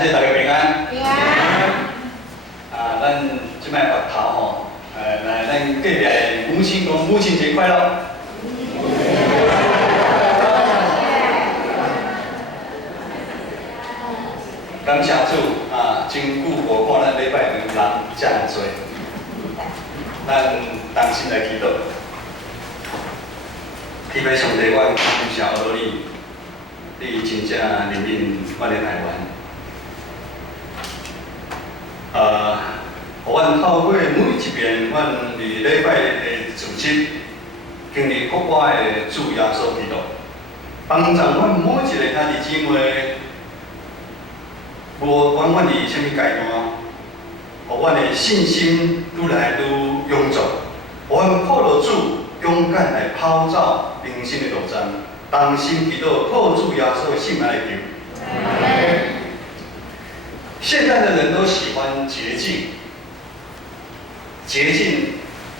感谢大家平安。平安。咱即摆白头吼，来咱隔壁的母亲讲母亲节快乐。感谢主真久无看咱礼拜堂人遮尔多，咱同心来祈祷。祈求上帝，我感谢俄你，你真正怜悯阮的台湾。互阮透过每一遍阮伫礼拜的主日，经历国外的主耶稣基督，帮助阮每一个兄弟姊妹，无管阮伫什么阶段，互阮的信心愈来愈臃肿，互阮靠着主勇敢来跑走人生的路障，同心祈祷，靠主耶稣的圣名来求。现在的人都喜欢捷径，捷径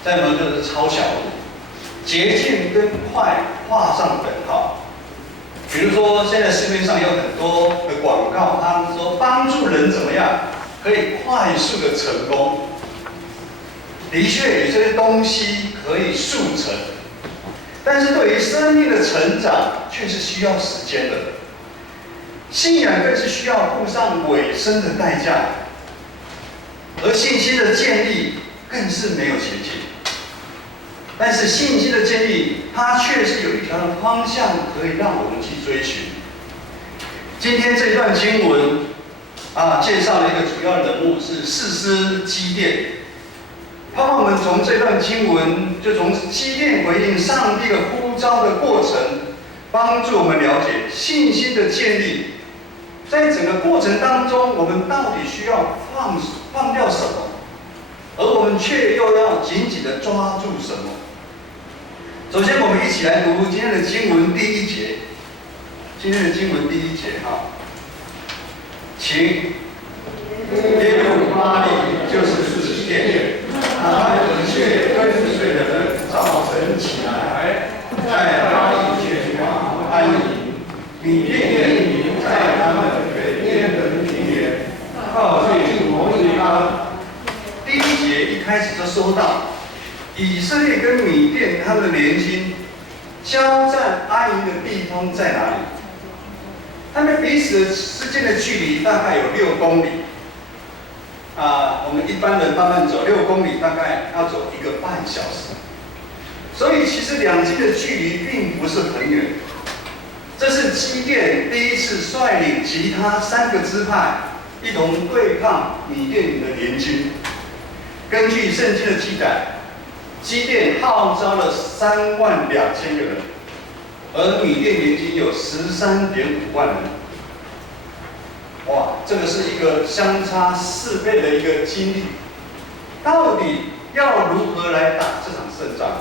再么就是抄小路，捷径跟快画上等号。比如说，现在市面上有很多的广告，他们说帮助人怎么样可以快速的成功。的确，有些东西可以速成，但是对于生命的成长却是需要时间的。信仰更是需要付上委身的代价，而信心的建立更是没有捷径。但是信心的建立，它确实有一条的方向可以让我们去追寻。今天这段经文介绍了一个主要人物是士师基甸。盼望我们从这段经文，就从基甸回应上帝的呼召的过程，帮助我们了解信心的建立。在整个过程当中，我们到底需要放掉什么，而我们却又要紧紧地抓住什么？首先，我们一起来读今天的经文第一节。今天的经文第一节请耶路巴力就是基甸，他的一切跟随的人造成起来，在巴力全王安营，米甸人民在他们北边的平原靠近摩利阿。第一节一开始就说到，以色列跟米甸他们的联军交战安营的地方在哪里？他们彼此之间的距离大概有6公里。我们一般人慢慢走6公里，大概要走1个半小时。所以其实两军的距离并不是很远。这是基甸第一次率领其他3个支派一同对抗米甸人的联军。根据圣经的记载，基甸号召了3.2万个人，而米甸联军有13.5万人。哇，这个是一个相差4倍的一个经历。到底要如何来打这场胜仗？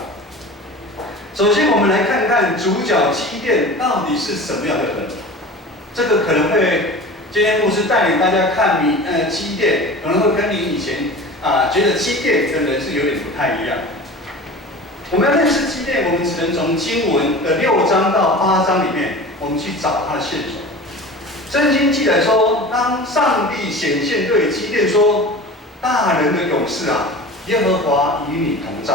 首先，我们来看看主角基甸到底是什么样的人。这个可能会今天牧师带领大家看基甸，可能会跟你以前觉得基甸跟人是有点不太一样。我们要认识基甸，我们只能从经文的6章到8章里面，我们去找他的线索。圣经记载说，当上帝显现对基甸说：“大人的勇士耶和华与你同在，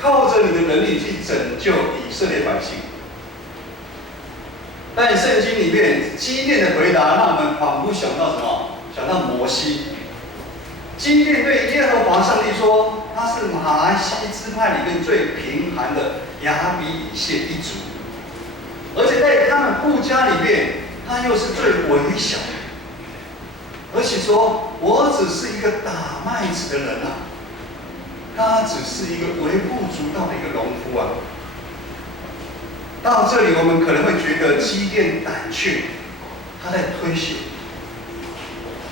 靠着你的能力去拯救以色列百姓。”但圣经里面基甸的回答，让我们仿佛想到什么？想到摩西。基甸对耶和华上帝说，他是马来西支派里面最贫寒的亚比以谢一族，而且在他们部家里面，他又是最微小的。而且说，我只是一个打麦子的人他只是一个微不足道的一个农夫到这里，我们可能会觉得基甸胆怯，他在推卸。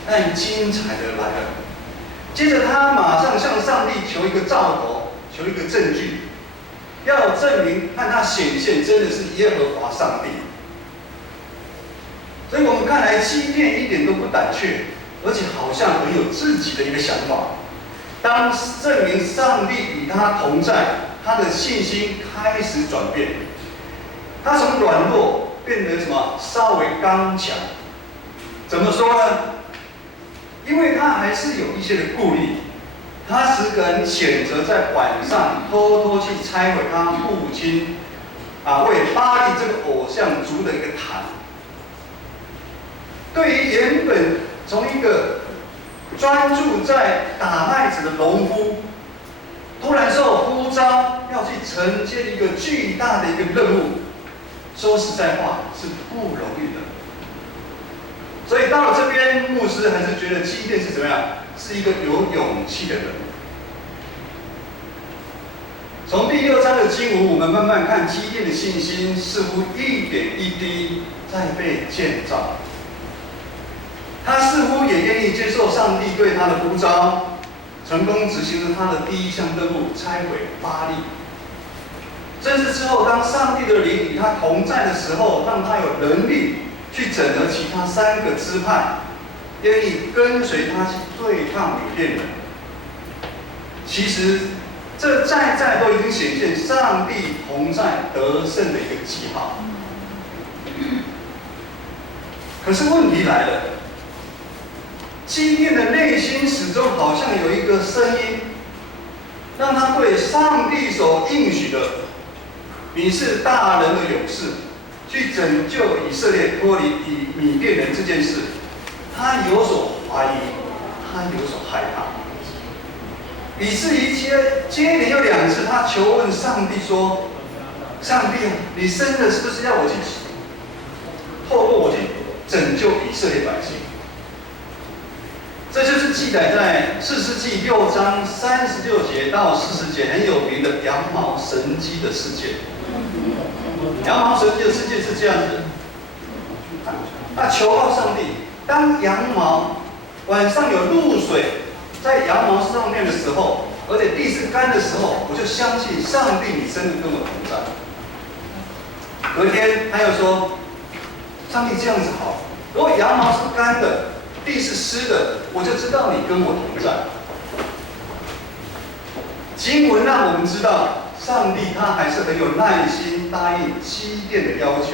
但精彩的来了，接着他马上向上帝求一个兆头，求一个证据，要证明和他显现真的是耶和华上帝。所以我们看来，基甸一点都不胆怯，而且好像很有自己的一个想法。当证明上帝与他同在，他的信心开始转变。他从软弱变得稍微刚强，怎么说呢？因为他还是有一些的顾虑，他只敢选择在晚上偷偷去拆毁他父亲为巴力这个偶像族的一个坛。对于原本从一个专注在打麦子的农夫，突然受呼召要去承接一个巨大的一个任务，说实在话是不容易的。所以到了这边，牧师还是觉得基甸是怎么样？是一个有勇气的人。从第6章的经文，我们慢慢看基甸的信心似乎一点一滴在被建造。他似乎也愿意接受上帝对他的呼召，成功执行了他的第一项任务——拆毁巴力。甚至之后，当上帝的灵与他同在的时候，让他有能力去整合其他3个支派，愿意跟随他去对抗米甸人。其实，这在都已经显现上帝同在得胜的一个记号。可是问题来了，基甸的内心始终好像有一个声音，让他对上帝所应许的“你是大人的勇士，去拯救以色列脱离米甸人”这件事，他有所怀疑，他有所害怕，以至于接连有2次，他求问上帝说：“上帝啊，你真的是不是要我去透过我去拯救以色列百姓？”这就是记载在士师记6章36节到40节很有名的羊毛神迹的事件。羊毛神迹的事件是这样子：他求告上帝，当羊毛晚上有露水在羊毛上面的时候，而且地是干的时候，我就相信上帝，你真的跟我同在。隔天他又说：“上帝这样子好，如果羊毛是干的，地是湿的，我就知道你跟我同在。”经文让我们知道，上帝他还是很有耐心答应基甸的要求，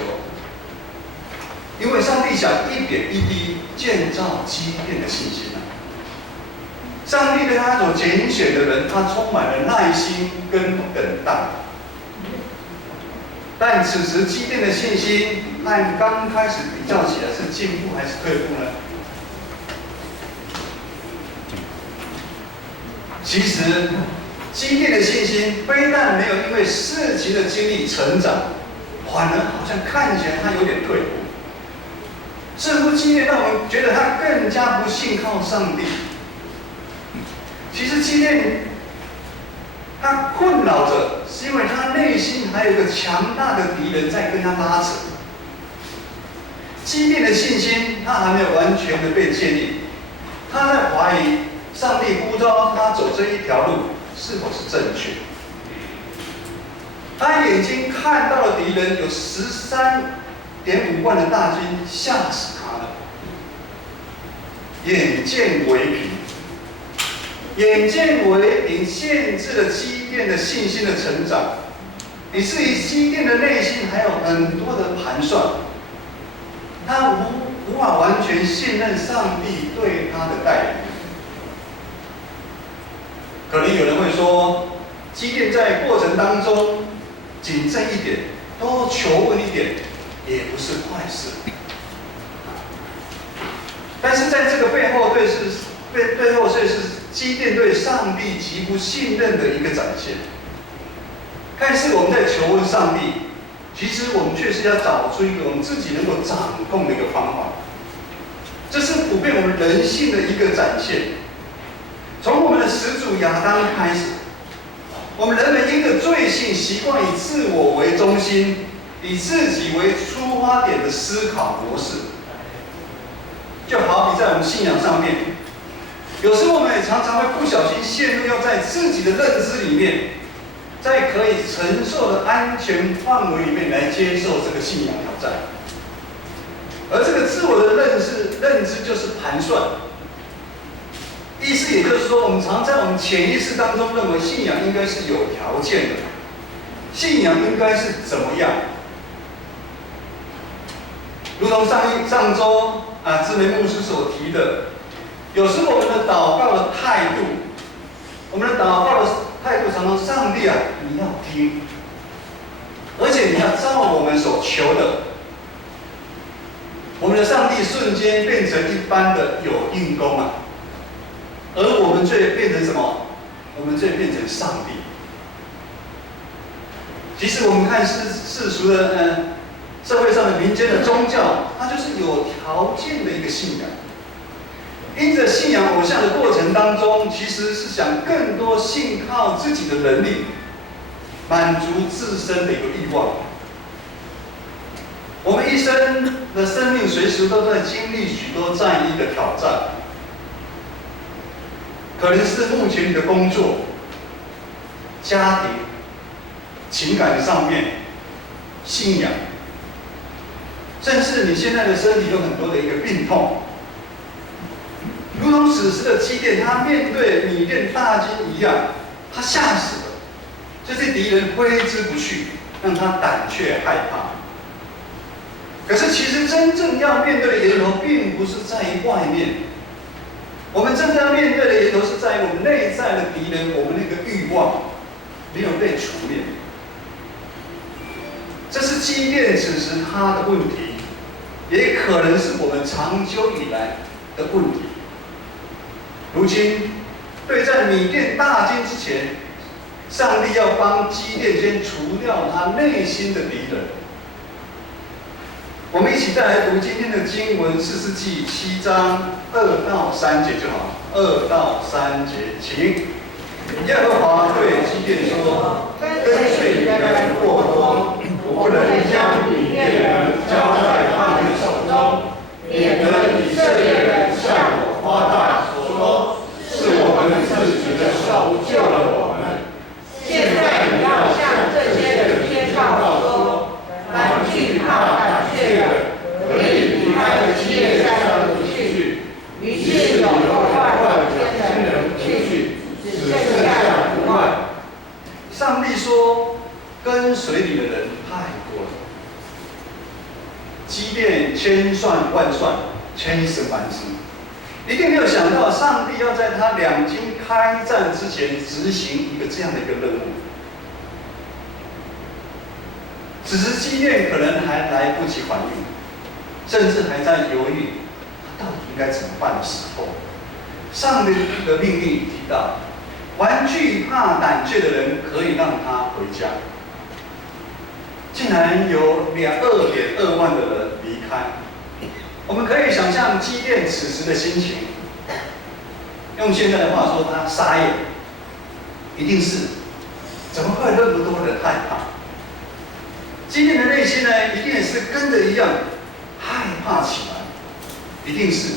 因为上帝想一点一滴建造基甸的信心。上帝对他所拣选的人，他充满了耐心跟等待。但此时基甸的信心和刚开始比较起来，是进步还是退步呢？其实，基甸的信心非但没有因为事情的经历成长，反而好像看起来他有点退步。似乎基甸让我们觉得他更加不信靠上帝。其实基甸他困扰着，是因为他内心还有一个强大的敌人在跟他拉扯。基甸的信心他还没有完全的被建立，他在怀疑上帝呼召他走这一条路是否是正确。他眼睛看到了敌人有13.5万的大军，吓死他了。眼见为凭，眼见为凭限制了基甸的信心的成长，以至于基甸的内心还有很多的盘算，他无法完全信任上帝对他的带领。可能有人会说，基甸在过程当中谨慎一点，多求问一点，也不是坏事。但是在这个背后，却是基甸对上帝极不信任的一个展现。看似我们在求问上帝，其实我们却是要找出一个我们自己能够掌控的一个方法。这是普遍我们人性的一个展现。从我们的始祖亚当开始，我们人们因着罪性，习惯以自我为中心，以自己为出发点的思考模式。就好比在我们信仰上面，有时我们也常常会不小心陷入要在自己的认知里面，在可以承受的安全范围里面来接受这个信仰挑战。而这个自我的认知就是盘算。意思也就是说，我们常在我们潜意识当中认为信仰应该是有条件的，信仰应该是怎么样？如同上周志梅牧师所提的，有时我们的祷告的态度，常常上帝啊，你要听，而且你要照我们所求的，我们的上帝瞬间变成一般的有应功啊，而我们却变成什么？我们却变成上帝。其实我们看世俗的社会上的民间的宗教，它就是有条件的一个信仰。因着信仰偶像的过程当中，其实是想更多信靠自己的能力，满足自身的一个欲望。我们一生的生命随时都在经历许多战役的挑战，可能是目前你的工作、家庭、情感上面、信仰，甚至你现在的身体有很多的一个病痛。如同此时的基甸，他面对米甸大军一样，他吓死了，这些敌人挥之不去，让他胆怯害怕。可是其实真正要面对的源头，并不是在于外面，我们真正要面对的源头是在于我们内在的敌人，我们那个欲望没有被除灭。这是基甸此时他的问题，也可能是我们长久以来的问题。如今，对战米甸大军之前，上帝要帮基甸先除掉他内心的敌人。我们一起再来读今天的经文，士师记7章2到3节就好。2到3节，请。耶和华对基甸说：“跟随你的人过多，我不能将米甸人交在他们手中，免得以色列人向我夸大。”是我们自己的手救了我们。现在你要向这些人宣告说：凡惧怕胆怯的，可以离开基列山而去。于是有22000人出去，只剩下5万。上帝说：跟随你的人太多了。基甸千算万算，千思万思。一定没有想到，上帝要在他两军开战之前执行一个这样的一个任务。此时基甸可能还来不及反应，甚至还在犹豫，他到底应该怎么办的时候，上帝的命令提到，凡惧怕胆怯的人，可以让他回家。竟然有2.2万的人离开。我们可以想象基甸此时的心情，用现在的话说，他傻眼，一定是怎么会那么多人害怕？基甸的内心呢，一定也是跟着一样害怕起来，一定是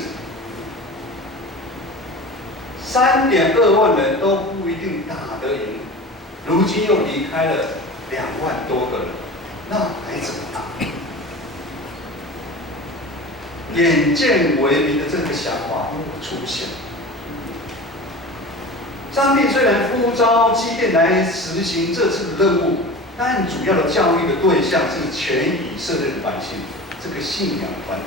3.2万人都不一定打得赢，如今又离开了2万多个人，那还怎么打？眼见为凭的这个想法又出现。上帝虽然呼召基甸来实行这次的任务，但主要的教育的对象是全以色列的百姓，这个信仰团体。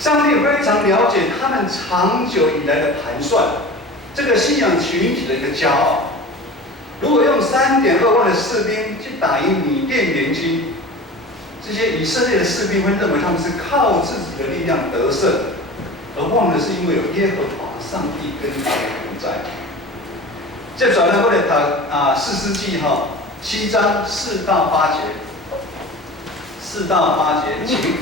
上帝非常了解他们长久以来的盘算，这个信仰群体的一个骄傲。如果用3.2万的士兵去打赢米甸联军，这些以色列的士兵会认为他们是靠自己的力量得胜，而忘了是因为有耶和华上帝跟他们同在。接着呢，我来读士师记7章4到8节，4到8节，请。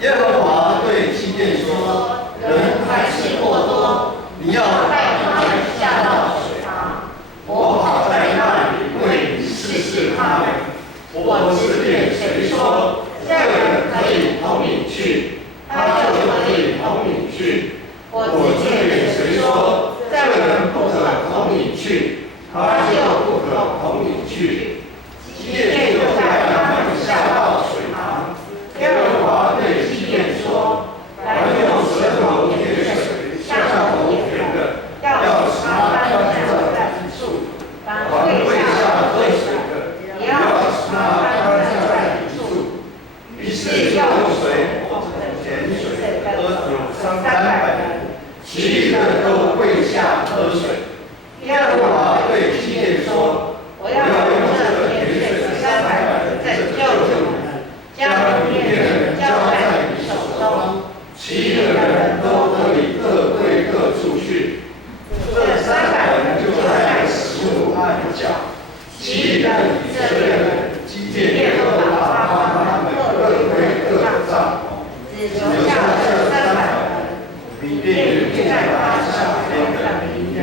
耶和华对基甸说：人还是过多，你要带他们下到水旁，我好在那里为你试试他们。我指点谁说这人可以同你去，他就可以同你去；我指点谁说这人不可同你去，他就不可同你去。基甸就带他们下到水旁。耶和华对基甸说：凡有其余的都跪下喝水。耶和华对基甸说：“我要用这年岁的300人拯救你们，将米甸人交在你手中，其余的人都可以各归各处去。这300人就带着食物和脚，其余的以色列人基甸就打发他们各归各的帐篷，只留下这300人。米甸人在他下边的民人。”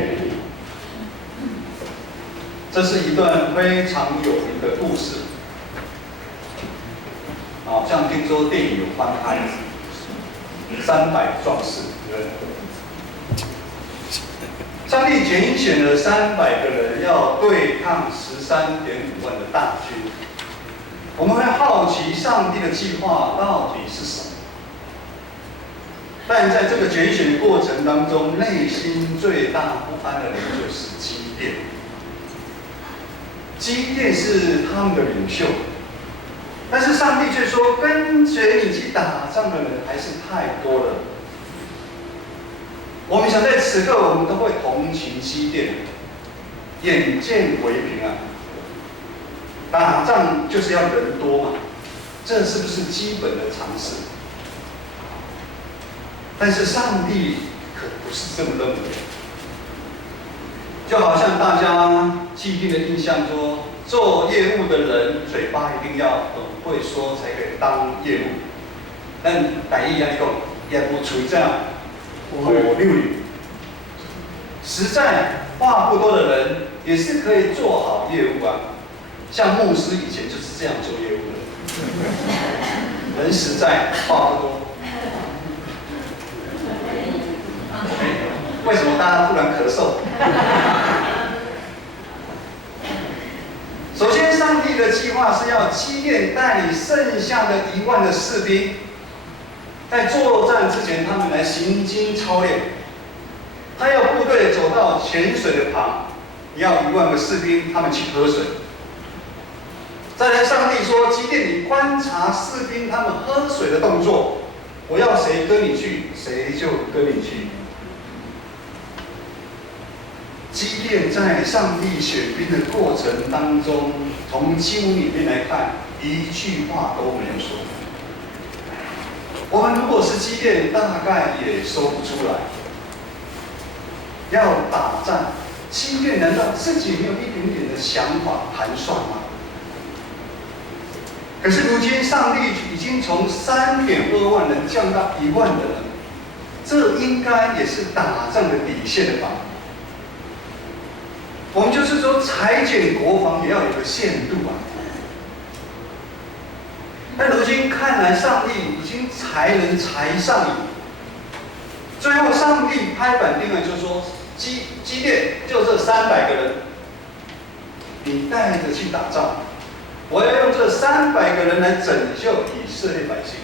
这是一段非常有名的故事，好像听说电影有翻拍，300壮士，对不对？上帝拣选了300个人要对抗13.5万的大军。我们会好奇上帝的计划到底是什么？但在这个拣选的过程当中，内心最大不安的人就是基甸。基甸是他们的领袖，但是上帝却说，跟随你去打仗的人还是太多了。我们想在此刻，我们都会同情基甸，眼见为凭啊！打仗就是要人多嘛，这是不是基本的常识？但是上帝可不是这么认为。就好像大家既定的印象说，做业务的人嘴巴一定要很会说才可以当业务。但台语来讲，也不处于这样五六语。实在话不多的人也是可以做好业务啊。像牧师以前就是这样做业务的，人实在话不多。为什么大家突然咳嗽？首先，上帝的计划是要基甸带领剩下的1万的士兵，在作战之前，他们来行经操练。他要部队走到泉水的旁，要1万个士兵，他们去喝水。再来，上帝说：“基甸，你观察士兵他们喝水的动作，我要谁跟你去，谁就跟你去。”基甸在上帝选兵的过程当中，从经文里面来看，一句话都没有说。我们如果是基甸，大概也说不出来。要打仗，基甸难道自己没有一点点的想法盘算吗？可是如今上帝已经从3.2万人降到1万的人，这应该也是打仗的底线了吧？我们就是说，裁减国防也要有个限度啊。但如今看来，上帝已经裁人裁上瘾，最后上帝拍板定案，就说基甸就这300个人，你带着去打仗，我要用这300个人来拯救以色列百姓。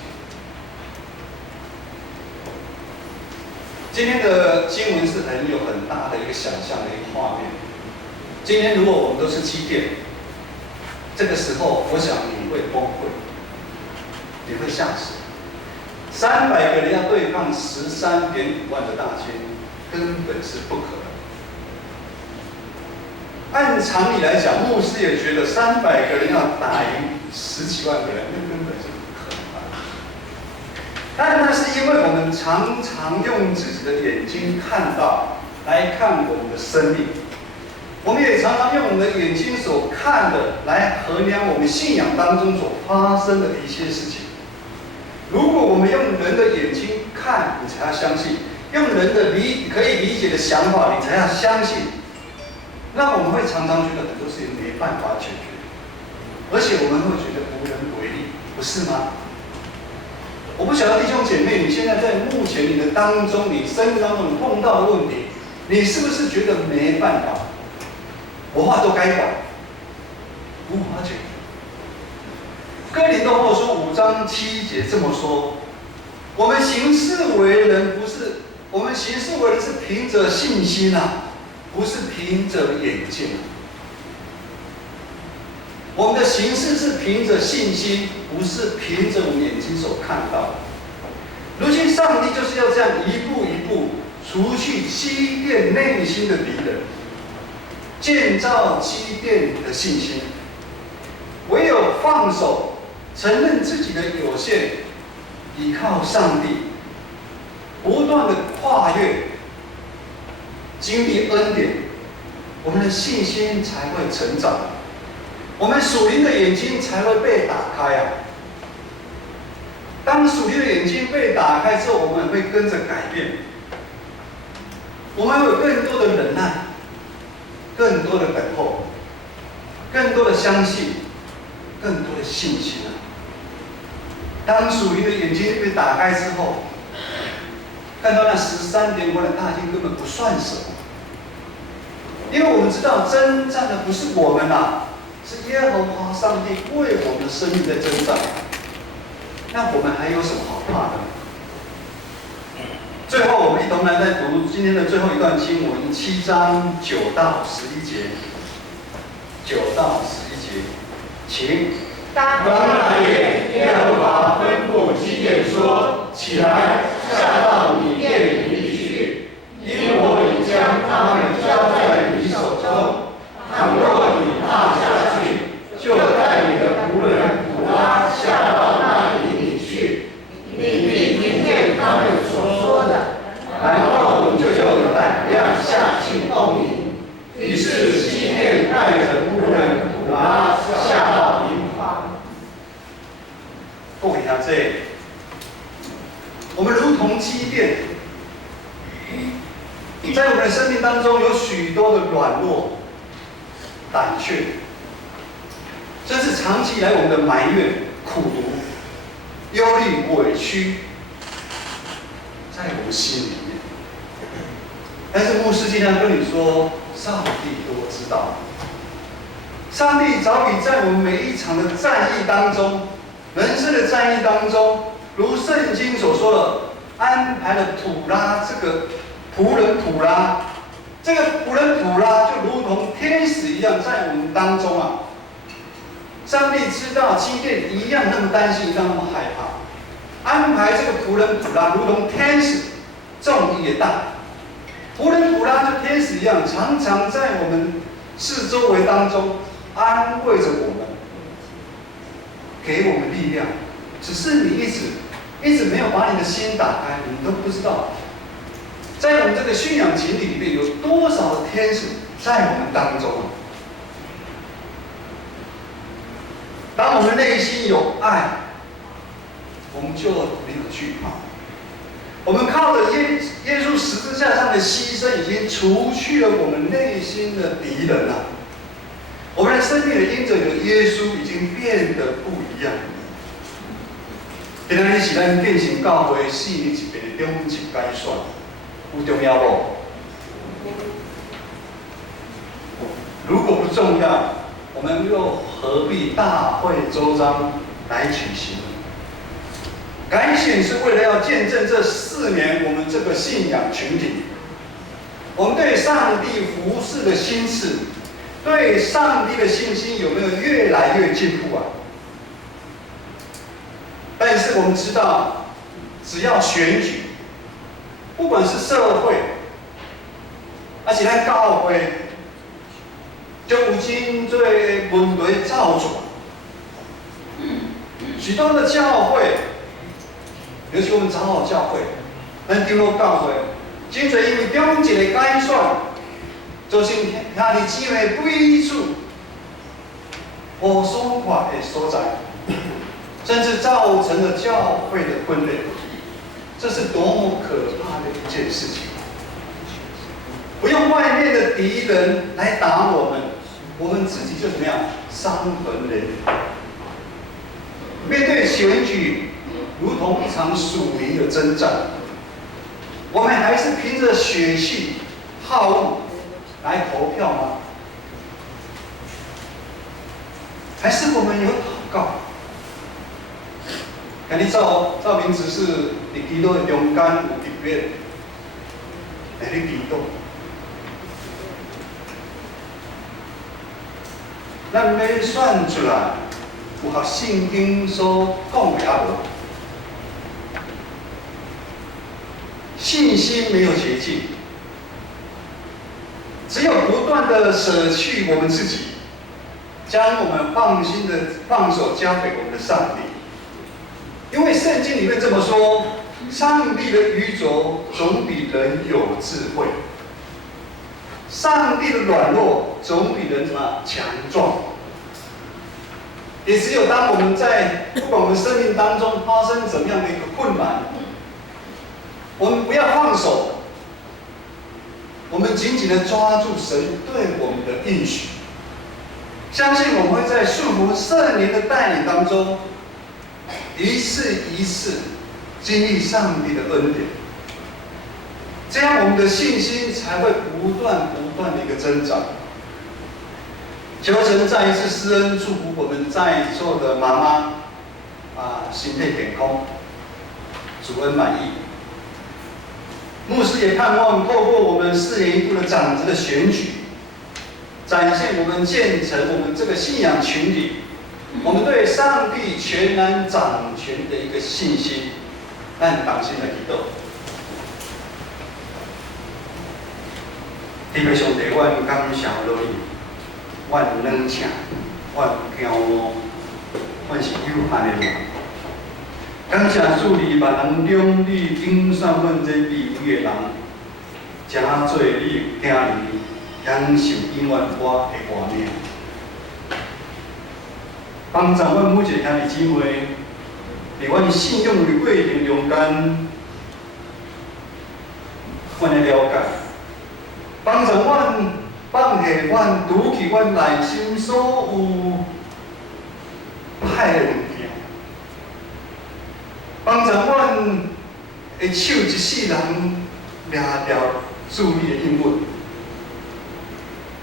今天的经文是很大的一个想象的一个画面。今天如果我们都是基甸，这个时候我想你会崩溃，你会吓死。300个人要对抗13.5万的大军，根本是不可能。按常理来讲，牧师也觉得300个人要打赢10几万个人，那根本是不可能的。但那是因为我们常常用自己的眼睛看到，来看我们的生命。我们也常常用我们的眼睛所看的来衡量我们信仰当中所发生的一些事情。如果我们用人的眼睛看，你才要相信；用人的可以理解的想法，你才要相信。那我们会常常觉得很多事情没办法解决，而且我们会觉得无能为力，不是吗？我不晓得弟兄姐妹，你现在在目前你的当中，你生命当中你碰到的问题，你是不是觉得没办法？我话都该管，无法解决。哥林多后书5章7节这么说：我们行事为人是凭着信心啊，不是凭着眼见。我们的行事是凭着信心，不是凭着我们眼睛所看到的。如今上帝就是要这样一步一步除去积淀内心的敌人，建造积淀的信心。唯有放手，承认自己的有限，依靠上帝，不断的跨越，经历恩典，我们的信心才会成长，我们属灵的眼睛才会被打开啊！当属灵的眼睛被打开之后，我们会跟着改变，我们有更多的忍耐，更多的等候，更多的相信，更多的信心啊！当属灵的眼睛被打开之后，看到那13.5万的大军根本不算什么，因为我们知道征战的不是我们啊，是耶和华上帝为我们的生命在征战。那我们还有什么好怕的？最后，我们一同来再读今天的最后一段经文，7章9到11节。9到11节，请。当那夜，耶和华吩咐基甸说：“起来，下到米甸营里去，因我已将他们交在你手中。倘若你怕下去，就带你的仆人普拉下到那营里去，你必听见他们所说的。然后你就有胆量下去攻营。”于是基甸带着仆人普拉下到营房。各位兄弟，我们如同基甸，在我们的生命当中有许多的软弱、胆怯，甚至长期以来我们的埋怨、苦毒、忧虑、委屈，在我们心里面。但是牧师经常跟你说，上帝都知道，上帝早已在我们每一场的战役当中。人生的战役当中，如圣经所说的，安排了普拉这个仆人普拉，这个仆人普拉就如同天使一样在我们当中啊。上帝知道基甸一样那么担心，一样那么害怕，安排这个仆人普拉如同天使，重义也大。仆人普拉就天使一样，常常在我们四周围当中安慰着我们。给我们力量，只是你一直没有把你的心打开，你都不知道，在我们这个信仰群体里面有多少的天使在我们当中啊！当我们内心有爱，我们就没有惧怕。我们靠着耶稣十字架上的牺牲，已经除去了我们内心的敌人啊！我们的生命因着有耶稣，已经变得不一样。今天是咱建成教会4年一遍的中级改选，有重要不？如果不重要，我们又何必大会周章来举行？改选是为了要见证这4年我们这个信仰群体，我们对上帝服事的心志。对上帝的信心有没有越来越进步啊？但是我们知道，只要选举，不管是社会，而且在教会，就有真多问题造出来。许多的教会，尤其我们长老教会，咱长老教会，真多因为中一个改选。就是遐尼钱的鬼处，无爽快的所在，甚至造成了教会的分裂，这是多么可怕的一件事情！不用外面的敌人来打我们，我们自己就怎么样伤痕累累。面对选举，如同一场属灵的征战，我们还是凭着血气、好恶来投票吗？还是我们有祷告？看你照明执事，你基督的中间有特别，来你祈祷。咱要选出来，有合圣经所讲的啊无？信心没有捷径，只有不断的舍去我们自己，将我们放手交给我们的上帝。因为圣经里面这么说，上帝的愚拙总比人有智慧，上帝的软弱总比人什么强壮。也只有当我们在不管我们生命当中发生怎么样的一个困难，我们不要放手，我们紧紧的抓住神对我们的应许，相信我们会在顺服圣灵的带领当中，一次一次经历上帝的恩典，这样我们的信心才会不断的一个增长。求神再一次施恩祝福我们在座的妈妈心肺健康，主恩满意。牧师也盼望透过我们4年1度的长子的选举，展现我们建成我们这个信仰群体，我们对上帝全然掌权的一个信心。咱同心来祈祷。天父上帝，阮感谢你。阮软请，阮骄傲，阮是有限的人。感谢主，你万人中，你拣选阮这卑微的人，真做你的囝儿，享受永远我的活命。帮助阮每一个兄弟姊妹，伫阮信仰的过程中间，阮的了解，帮助阮。放下阮拄起阮内心所有歹的物件，帮助阮的手一世人抓牢主你的应允。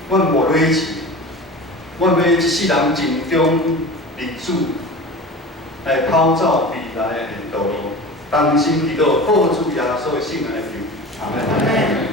阮无累志，阮要一世人尽忠立主，来跑走未来的道路。当心祈祷，靠主耶稣的圣名来求，阿门。